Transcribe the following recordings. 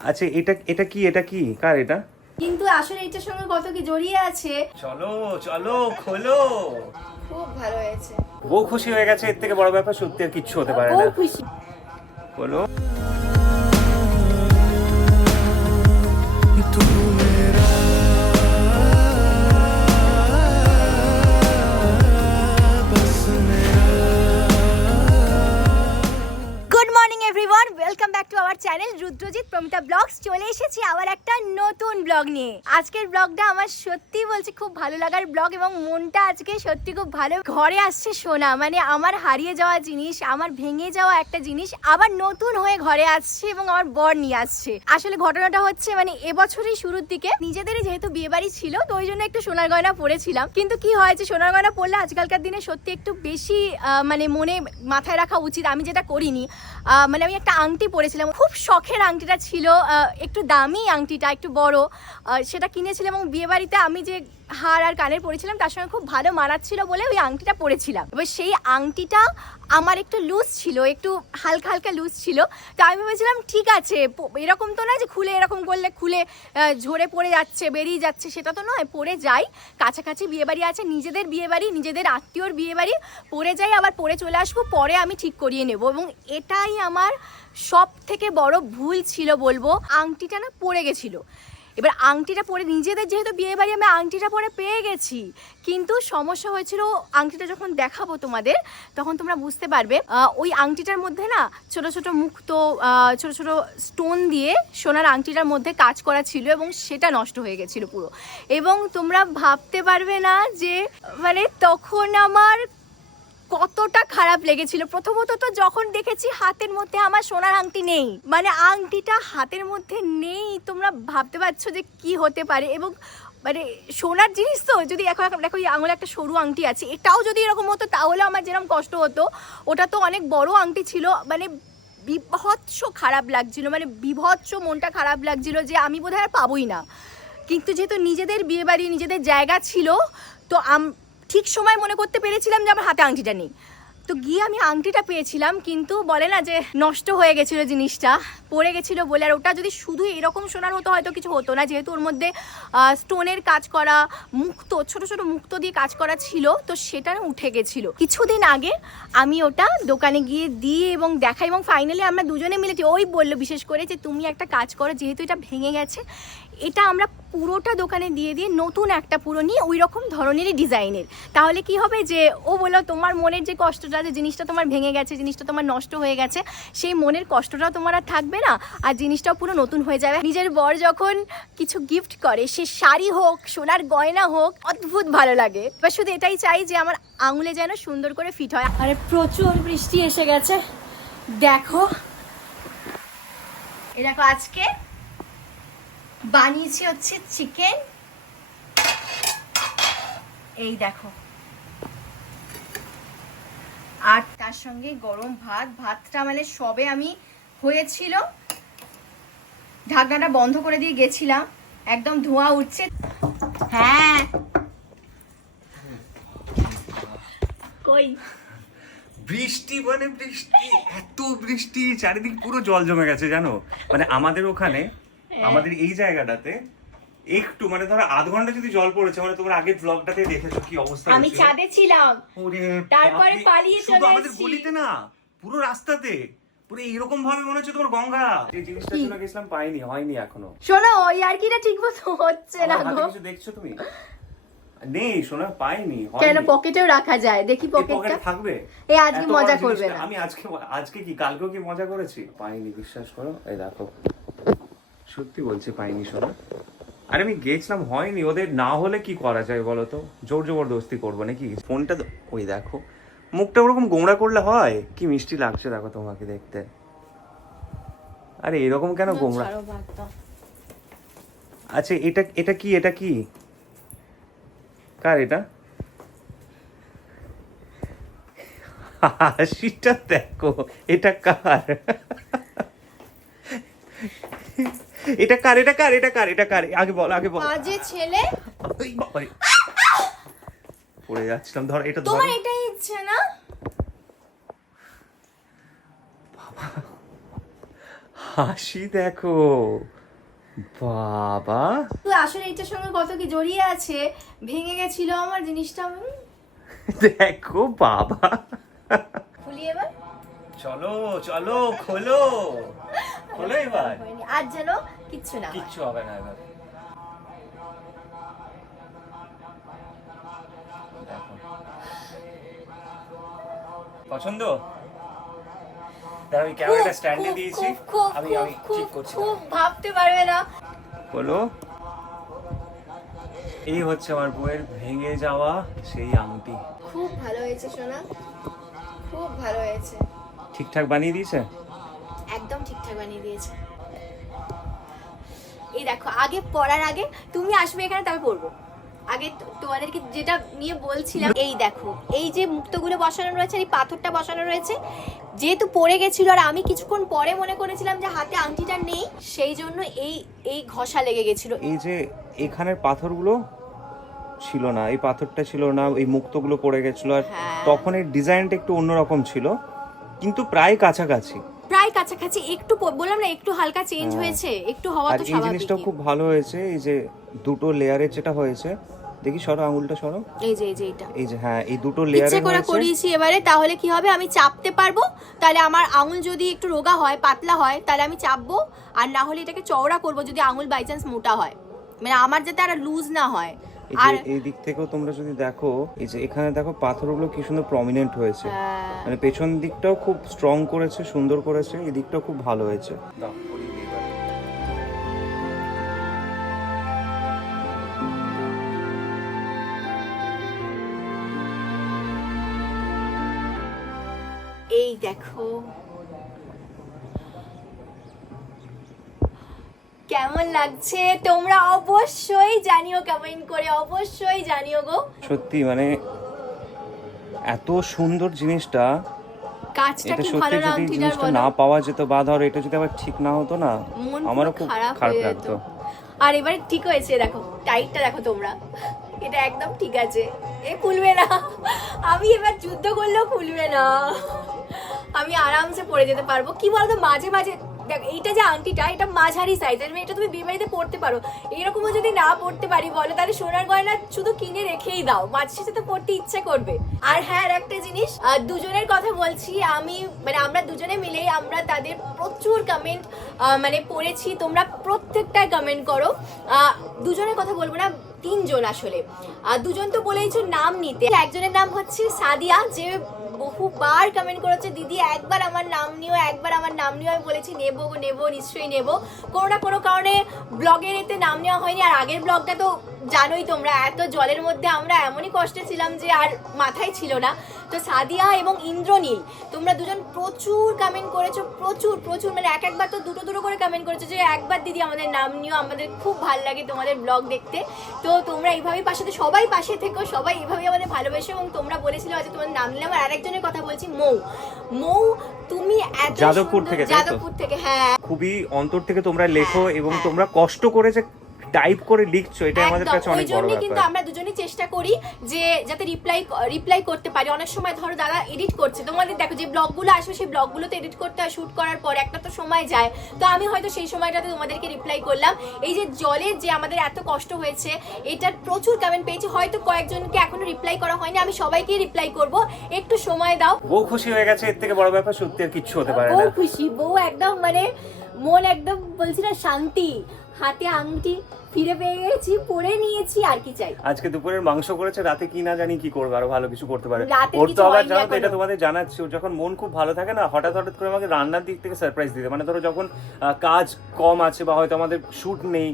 আচ্ছা এটা এটা কি এটা কি? কার এটা? কিন্তু আসলে এটার সঙ্গে কত কি জড়িয়ে আছে? চলো চলো খোলো। খুব ভালো হয়েছে। বউ খুশি হয়ে গেছে এর থেকে বড় ব্যাপার সত্যি আর কিচ্ছু হতে পারে না না। খুশি। খোলো। চ্যানেল রুদ্রজিৎ প্রমিতা ব্লগস চলে এসেছি আবার একটা নতুন ব্লগ নিয়ে। আজকের ব্লগটা আমার সত্যি বলছি খুব ভালো লাগার ব্লগ এবং মনটা আজকে সত্যি খুব ভালো। ঘরে আসছে সোনা মানে আমার হারিয়ে যাওয়া জিনিস, আমার ভেঙে যাওয়া একটা জিনিস আবার নতুন হয়ে ঘরে আসছে এবং আমার বর নিয়ে আসছে। আসলে ঘটনাটা হচ্ছে মানে এবছরই শুরুর দিকে নিজেদেরই যেহেতু বিয়ে বাড়ি ছিল, তো ওই জন্য একটু সোনার গয়না পরেছিলাম। কিন্তু কি হয় যে সোনার গয়না পরলে আজকালকার দিনে সত্যি একটু বেশি মানে মনে মাথায় রাখা উচিত। আমি যেটা করিনি মানে আমি একটা আংটি পরেছিলাম। খুব শখের আংটিটা ছিল একটু দামি আংটিটা। একটু বড় সেটা কিনেছিলাম এবং বিয়েবাড়িতে আমি যে হার আর কানের পরেছিলাম, তার সঙ্গে খুব ভালো মানাচ্ছিল বলে ওই আংটিটা পরেছিলাম। এবার সেই আংটিটা আমার একটু লুজ ছিল, একটু হালকা হালকা লুজ ছিল। তো আমি ভেবেছিলাম, ঠিক আছে এরকম তো না যে খুলে এরকম করলে খুলে ঝরে পড়ে যাচ্ছে, বেরিয়ে যাচ্ছে, সেটা তো নয় পরে যাই। কাছাকাছি বিয়েবাড়ি আছে, নিজেদের বিয়েবাড়ি, নিজেদের আত্মীয়র বিয়েবাড়ি পরে যাই, আবার পরে চলে আসব, পরে আমি ঠিক করিয়ে নেব। এবং এটাই আমার সব থেকে বড় ভুল ছিল বলব, আংটিটা না পড়ে গেছিল। এবার আংটিটা পরে নিজেদের যেহেতু বিয়ে বাড়ি আমি আংটিটা পরে পেয়ে গেছি। কিন্তু সমস্যা হয়েছিল আংটিটা যখন দেখাবো তোমাদের, তখন তোমরা বুঝতে পারবে ওই আংটিটার মধ্যে না ছোট ছোট মুক্ত ছোট ছোট স্টোন দিয়ে সোনার আংটিটার মধ্যে কাজ করা ছিল এবং সেটা নষ্ট হয়ে গেছিল পুরো। এবং তোমরা ভাবতে পারবে না যে মানে তখন আমার কতটা খারাপ লেগেছিল। প্রথমত তো যখন দেখেছি হাতের মধ্যে আমার সোনার আংটি নেই। মানে আংটিটা হাতের মধ্যে নেই, তোমরা ভাবতে পারছ যে কি হতে পারে? এবং মানে সোনার জিনিস তো, যদি এখন দেখো আঙুলে একটা সরু আংটি আছে। এটাও যদি এরকম হতো, তাহলে আমার যেরকম কষ্ট হতো, ওটা তো অনেক বড় আংটি ছিল। মানে বিভৎস খারাপ লাগছিল। মানে বিভৎস মনটা খারাপ লাগছিল যে আমি বোধহয় আর পাবোই না। কিন্তু যেহেতু নিজেদের বিয়ে বাড়ি নিজেদের জায়গা ছিল, তো আম ঠিক সময় মনে করতে পেরেছিলাম যে আমার হাতে আংটিটা নেই। তো গিয়ে আমি আংটিটা পেয়েছিলাম, কিন্তু বলে না যে নষ্ট হয়ে গেছিল জিনিসটা, পড়ে গেছিল বলে। আর ওটা যদি শুধু এরকম সোনার হতো হয়তো কিছু হতো না, যেহেতু ওর মধ্যে স্টোনের কাজ করা, মুক্ত, ছোট ছোট মুক্ত দিয়ে কাজ করা ছিল, তো সেটা উঠে গেছিল। কিছুদিন আগে আমি ওটা দোকানে গিয়ে দিয়ে এবং দেখাই এবং ফাইনালি আমরা দুজনে মিলে যে, ওই বলল বিশেষ করে যে, তুমি একটা কাজ করো, যেহেতু এটা ভেঙে গেছে এটা আমরা পুরোটা দোকানে দিয়ে দিয়ে নতুন একটা পুরো নিয়ে ওই রকম ধরনেরই ডিজাইনের। তাহলে কি হবে যে, ও বলো তোমার মনের যে কষ্টটা, যে জিনিসটা তোমার ভেঙে গেছে, জিনিসটা তোমার নষ্ট হয়ে গেছে, সেই মনের কষ্টটাও তোমার আর থাকবে না, আর জিনিসটাও পুরো নতুন হয়ে যাবে। নিজের বর যখন কিছু গিফট করে, সে শাড়ি হোক, সোনার গয়না হোক, অদ্ভুত ভালো লাগে। এবার শুধু এটাই চাই যে, আমার আঙুলে যেন সুন্দর করে ফিট হয়। আরে প্রচুর বৃষ্টি এসে গেছে। দেখো। এ দেখো আজকে বানিয়েছি হচ্ছে চিকেন। এই দেখো। আর তার সঙ্গে গরম ভাত। ভাতটা মানে সবে আমি হয়েছিল। ঢাকনাটা বন্ধ করে দিয়ে গেছিলাম। একদম ধোঁয়া উঠছে। হ্যাঁ। কই? বৃষ্টি মানে বৃষ্টি। এত বৃষ্টি, চারিদিক পুরো জল জমে গেছে, জানো? মানে আমাদের ওখানে আমাদের এই জায়গাটাতে একটু মানে ধরো আধ ঘণ্টা যদি জল পড়েছে মানে তোমরা আগের ব্লগটাতে দেখেছ কি অবস্থা আমি। ছাদে ছিলাম। তারপরে পালিয়ে চলে আমাদের গলিতে না পুরো রাস্তাতে। পুরো এরকম ভাবে মনে হচ্ছে তোমার গঙ্গা। যে জিনিসটার জন্য গেছিলাম পাইনি হয়নি এখনও। শোনো ওই আর কিটা ঠিক মতো হচ্ছে না গো। কিছু দেখছ তুমি? নেই শোনা পাইনি কেন। পকেটেও রাখা যায়? দেখি পকেটটা পকেটে থাকবে? এই আজকে মজা করবে না। আমি আজকে আজকে কি কালকেও কি মজা করেছি? পাইনি বিশ্বাস করো। এই দেখো। সত্যি বলছি পাইনি শোনা। আরে আমি গেছিলাম হয়নি। ওদের না হলে কি করা যায় বলো তো? জোর জবরদস্তি করব নাকি? ফোনটা ওই দেখো। মুখটা ওরকম গোমড়া করলে হয়? কি মিষ্টি লাগছে দেখো তোমাকে দেখতে। আরে এরকম কেন গোমড়া। আচ্ছা এটা এটা কি? এটা কি? কার এটা? হাসিটা দেখো এটা কার? এটা কার এটা কার এটা কার এটা কার? আগে বল আগে বল। বাজে ছেলে। পড়ে যাচ্ছিলাম ধর এটা ধর। তোমার এটাই ইচ্ছে না? হাসি দেখো। বাবা। তো আসলে এটার সঙ্গে কত কি জড়িয়ে আছে? ভেঙে গেছিল আমার জিনিসটা দেখো বাবা। খুলি এবার। চলো চলো খোলো। খোলো এবার। হয়নি। আর যেন কিচ্ছু না কিচ্ছু হবে না এবার। পছন্দ? আমি ক্যামেরাটা স্ট্যান্ডে দিয়েছি। আমি আমি ঠিক করছি খুব ভাবতে পারবে না। বলো। এই হচ্ছে আমার বউয়ের ভেঙে যাওয়া সেই আংটি। খুব ভালো হয়েছে সোনা। খুব ভালো হয়েছে। ঠিকঠাক বানিয়ে দিয়েছে? একদম ঠিকঠাক বানিয়ে দিয়েছে। এই দেখো আগে পড়ার আগে তুমি আসবে এখানে তবে পড়ব। আগে তোমাদেরকে যেটা নিয়ে বলছিলাম এই দেখো এই যে মুক্তগুলো বসানো রয়েছে এই পাথরটা বসানো রয়েছে যেহেতু পড়ে গেছিল আর আমি কিছুক্ষণ পরে মনে করেছিলাম যে হাতে আংটিটা নেই সেই জন্য এই এই ঘষা লেগে গেছিল। এই যে এখানের পাথরগুলো ছিল না এই পাথরটা ছিল না এই মুক্তগুলো পড়ে গেছিল আর হ্যাঁ। তখন এর ডিজাইনটা একটু অন্যরকম ছিল কিন্তু প্রায় কাছাকাছি। প্রায় কাছাকাছি একটু বললাম না একটু হালকা চেঞ্জ হ্যাঁ। হয়েছে একটু হওয়া তো এই স্বাভাবিক জিনিসটাও খুব ভালো হয়েছে এই যে দুটো লেয়ারের যেটা হয়েছে দেখি সরো আঙুলটা সরো। এই যে এই যে এটা এই যে হ্যাঁ এই দুটো লেয়ারে ইচ্ছে করে করিয়েছি এবারে তাহলে কি হবে? আমি চাপতে পারব? তাহলে আমার আঙুল যদি একটু রোগা হয় পাতলা হয় তাহলে আমি চাপবো আর না হলে এটাকে চওড়া করব যদি আঙুল বাই চান্স মোটা হয়। মানে আমার যাতে আর লুজ না হয়। এই যে এই দিক থেকেও তোমরা যদি দেখো এই যে এখানে দেখো পাথরগুলো কি সুন্দর প্রমিনেন্ট হয়েছে। হ্যাঁ, মানে পেছন দিকটাও খুব স্ট্রং করেছে সুন্দর করেছে এই দিকটাও খুব ভালো হয়েছে। এই দেখো কেমন লাগছে? তোমরা অবশ্যই জানিও কমেন্ট করে অবশ্যই জানিও গো। সত্যি মানে এত সুন্দর জিনিসটা কাজটা কি ভালো না জিনিসটা না পাওয়া যেত বা ধর এটা যদি আবার ঠিক না হতো না আমারও খুব খারাপ লাগতো। আর এবারে ঠিক হয়েছে দেখো টাইটটা দেখো তোমরা। এটা একদম ঠিক আছে। এ খুলবে না। আমি এবার যুদ্ধ করলেও খুলবে না। আমি আরামসে পরে যেতে পারব। কি বলতো মাঝে মাঝে দেখ, এইটা যে আংটিটা, এটা মাঝারি সাইজের এটা তুমি বিয়ে বাড়িতে পড়তে পারো। এরকমও যদি না পড়তে পারি বলো, তাহলে সোনার গয়না শুধু কিনে রেখেই দাও। মাঝে সাথে তো পড়তে ইচ্ছে করবে। আর হ্যাঁ আর একটা জিনিস দুজনের কথা বলছি, আমি মানে আমরা দুজনে মিলেই আমরা তাদের প্রচুর কমেন্ট মানে পড়েছি, তোমরা প্রত্যেকটা কমেন্ট করো। দুজনের কথা বলব না, তিনজন আসলে। দুজন তো বলেইছো নাম নিতে। একজনের নাম হচ্ছে সাদিয়া, যে বহুবার কমেন্ট করেছে, দিদি, একবার আমার নাম নিও, একবার আমার নাম নিও। আমি বলেছি, নেব নেব, নিশ্চয়ই নেব। কোনো না কোনো কারণে ব্লগের এতে নাম নেওয়া হয়নি, আর আগের ব্লগটা তো জানোই তোমরা এত জলের মধ্যে আমরা এমনই কষ্টে ছিলাম যে আর মাথায় ছিল না। তো সাদিয়া এবং ইন্দ্রনীল তোমরা দুজন প্রচুর কমেন্ট করেছ প্রচুর প্রচুর। মানে এক একবার তো দুটো দুটো করে কমেন্ট করেছ যে একবার দিদি আমাদের নাম নিও আমাদের খুব ভালো লাগে তোমাদের ব্লগ দেখতে। তো তোমরা এইভাবেই পাশে তো সবাই পাশে থেকো সবাই এইভাবেই আমাদের ভালোবেসে এবং তোমরা বলেছিলে আজ তোমার নাম নিলাম। আর আরেকজনের কথা বলছি মৌ। মৌ তুমি যাদবপুর থেকে, যাদবপুর থেকে হ্যাঁ। খুবই অন্তর থেকে তোমরা লেখো হ্যাঁ, এবং হ্যাঁ। তোমরা কষ্ট করে যে টাইপ করে লিখছো এটা আমাদের কাছে অনেক বড় জন্যই কিন্তু আমরা দুজনেই চেষ্টা করি যে যাতে রিপ্লাই রিপ্লাই করতে পারি। অনেক সময় ধরো দাদা এডিট করছে তোমাদের দেখো যে ব্লগগুলো আসে সেই ব্লগগুলোতে এডিট করতে হয় শুট করার পর একটা তো সময় যায়। তো আমি হয়তো সেই সময়টাতে তোমাদেরকে রিপ্লাই করলাম। এই যে জলের যে আমাদের এত কষ্ট হয়েছে এটার প্রচুর কমেন্ট পেয়েছি। হয়তো কয়েকজনকে এখনও রিপ্লাই করা হয়নি আমি সবাইকেই রিপ্লাই করব। একটু সময় দাও। বউ খুশি হয়ে গেছে এর থেকে বড় ব্যাপার সত্যি আর কিচ্ছু হতে পারে বউ না খুশি বউ একদম মানে মন একদম বলছি না শান্তি। হাতে আংটি ফিরে পেয়ে গেছি পরে নিয়েছি আর কি চাই। আজকে দুপুরের মাংস করেছে রাতে কি না জানি কি করবে আরও ভালো কিছু করতে পারে। ওর তো আবার জানো তো এটা তোমাদের জানাচ্ছি ওর যখন মন খুব ভালো থাকে না হঠাৎ হঠাৎ করে আমাকে রান্নার দিক থেকে সারপ্রাইজ দিতে। মানে ধরো যখন কাজ কম আছে বা হয়তো আমাদের শুট নেই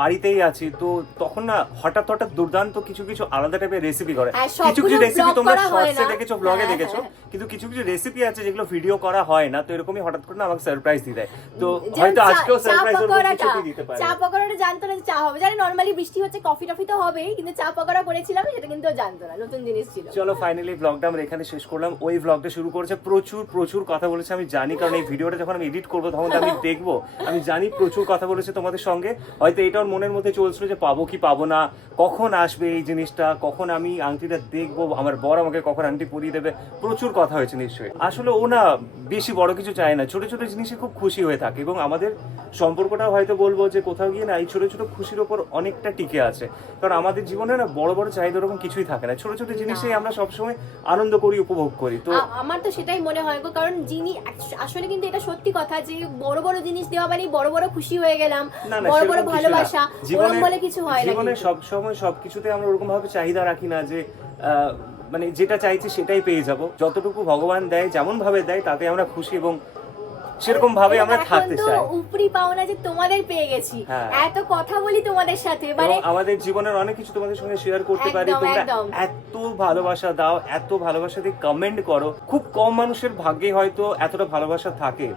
বাড়িতেই আছি তো তখন না হঠাৎ হঠাৎ দুর্দান্ত কিছু কিছু আলাদা টাইপের রেসিপি করে। হ্যাঁ, কিছু কিছু রেসিপি তোমরা শর্টসে। দেখেছ ব্লগে হ্যাঁ, দেখেছ হ্যাঁ। কিন্তু কিছু কিছু রেসিপি আছে যেগুলো ভিডিও করা হয় না তো এরকমই হঠাৎ করে না আমাকে সারপ্রাইজ দিয়ে দেয়। তো হয়তো আজকেও সারপ্রাইজ দিতে পারে। চা পকোড়াটা জানতো না চা হবে। জানি নর্মালি বৃষ্টি হচ্ছে কফি টফি তো হবেই কিন্তু চা পকোড়া করেছিলাম সেটা কিন্তু জানতো না নতুন জিনিস ছিল। চলো ফাইনালি ব্লগটা আমরা এখানে শেষ করলাম। ওই ব্লগটা শুরু করেছে প্রচুর প্রচুর কথা বলেছে আমি জানি কারণ এই ভিডিওটা যখন আমি এডিট করব তখন আমি দেখব। আমি জানি প্রচুর কথা বলেছে তোমাদের সঙ্গে। হয়তো এটা ওর মনের মধ্যে চলছিল যে পাবো কি পাবো না কখন আসবে এই জিনিসটা কখন আমি আংটিটা দেখব আমার বর আমাকে কখন আংটি পরিয়ে দেবে প্রচুর কথা হয়েছে নিশ্চয়ই। আসলে ও না বেশি বড় কিছু চায় না ছোট ছোট জিনিসে খুব খুশি হয়ে থাকে এবং আমাদের সম্পর্কটাও হয়তো বলব যে কোথাও গিয়ে না এই ছোট ছোট খুশির ওপর অনেকটা টিকে আছে। কারণ আমাদের জীবনে না বড় বড় চাহিদা ওরকম কিছুই থাকে না। ছোট ছোট জিনিসেই আমরা সবসময় আনন্দ করি উপভোগ করি। তো আমার তো সেটাই মনে হয় গো কারণ যিনি আসলে কিন্তু এটা সত্যি কথা যে বড় বড় জিনিস দেওয়া মানে বড় বড় খুশি হয়ে গেলাম বড় বড় ভালোবাসা ওরকম বলে কিছু হয় না জীবনে সব সময় সবকিছুতে আমরা ওরকম ভাবে চাহিদা রাখি না যে আহ, মানে যেটা চাইছি সেটাই পেয়ে যাব। যতটুকু ভগবান দেয় যেমন ভাবে দেয় তাতে আমরা খুশি এবং সেরকম ভাবে আমরা থাকতে চাই। উপরি পাওনা যে তোমাদের পেয়ে গেছি। হ্যাঁ। এত কথা বলি তোমাদের সাথে মানে আমাদের জীবনের অনেক কিছু তোমাদের সঙ্গে শেয়ার করতে পারি। তোমরা এত ভালোবাসা দাও এত ভালোবাসা দিয়ে কমেন্ট করো। খুব কম মানুষের ভাগ্যে হয়তো এতটা ভালোবাসা থাকে।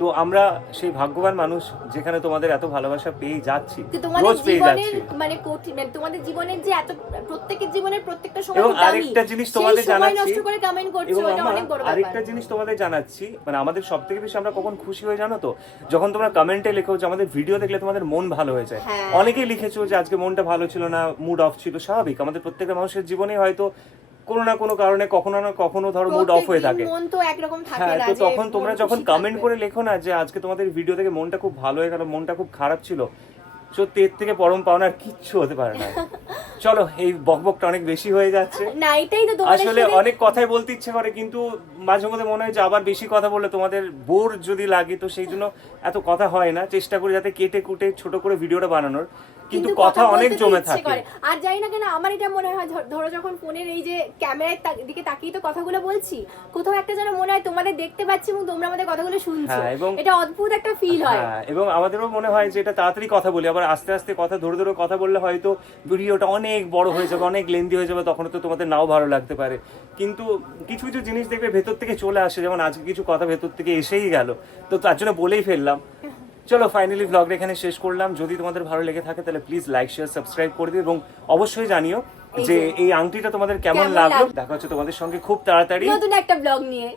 তো আমরা সেই ভাগ্যবান মানুষ যেখানে তোমাদের এত ভালোবাসা পেয়ে যাচ্ছি রোজ পেয়ে যাচ্ছি। মানে কঠিন মানে তোমাদের জীবনের যে এত প্রত্যেকের জীবনের প্রত্যেকটা সময় এবং আরেকটা জিনিস তোমাদের জানাচ্ছি এবং আরেকটা জিনিস তোমাদের জানাচ্ছি মানে আমাদের সব থেকে বেশি আমরা কখন খুশি হয়ে জানো তো? যখন তোমরা কমেন্টে লেখো যে আমাদের ভিডিও দেখলে তোমাদের মন ভালো হয়ে যায়। হ্যাঁ। অনেকেই লিখেছো যে আজকে মনটা ভালো ছিল না মুড অফ ছিল স্বাভাবিক। আমাদের প্রত্যেকটা মানুষের জীবনে হয়তো কোনো না কোনো কারণে কখনো না কখনো ধরো মুড অফ হয়ে থাকে। মন তো একরকম থাকে হ্যাঁ না তো তখন তোমরা যখন কমেন্ট করে লেখো না যে আজকে তোমাদের ভিডিও থেকে মনটা খুব ভালো হয়ে গেল মনটা খুব খারাপ ছিল সত্যি এর থেকে পরম পাওনা কিচ্ছু হতে পারে না। চলো এই বকবকটা অনেক বেশি হয়ে যাচ্ছে। না এটাই তো আসলে অনেক কথাই বলতে ইচ্ছে করে কিন্তু মাঝে মধ্যে মনে হয় যে আবার বেশি কথা বললে তোমাদের বোর যদি লাগে তো সেই জন্য এত কথা হয় না। চেষ্টা করি যাতে কেটে কুটে ছোট করে ভিডিওটা বানানোর। কিন্তু কথা অনেক জমে থাকে। আর জানি না কেন আমার এটা মনে হয় ধর- ধরো যখন ফোনের এই যে ক্যামেরার দিকে তাকিয়ে তো কথাগুলো বলছি কোথাও একটা যেন মনে হয় তোমাদের দেখতে পাচ্ছি এবং তোমরা আমাদের কথাগুলো শুনছো। হ্যাঁ, এবং- এটা অদ্ভুত একটা ফিল হয়। হ্যাঁ এবং আমাদেরও মনে হয় যে এটা তাড়াতাড়ি কথা বলি আবার আস্তে আস্তে কথা ধরে ধরে কথা বললে হয়তো ভিডিওটা অনেক বড় হয়ে যাবে অনেক লেন্দি হয়ে যাবে তখন তো তোমাদের নাও ভালো লাগতে পারে। কিন্তু কিছু কিছু জিনিস দেখবে ভেতর থেকে চলে আসে যেমন আজকে কিছু কথা ভেতর থেকে এসেই গেল। তো তার জন্য বলেই ফেললাম। চলো ফাইনালি ব্লগটা এখানে শেষ করলাম। যদি তোমাদের ভালো লেগে থাকে তাহলে প্লিজ লাইক শেয়ার সাবস্ক্রাইব করে দিও এবং অবশ্যই জানিও যে এই আংটিটা তোমাদের কেমন লাগল। দেখা হচ্ছে তোমাদের সঙ্গে খুব তাড়াতাড়ি। নতুন একটা ব্লগ নিয়ে।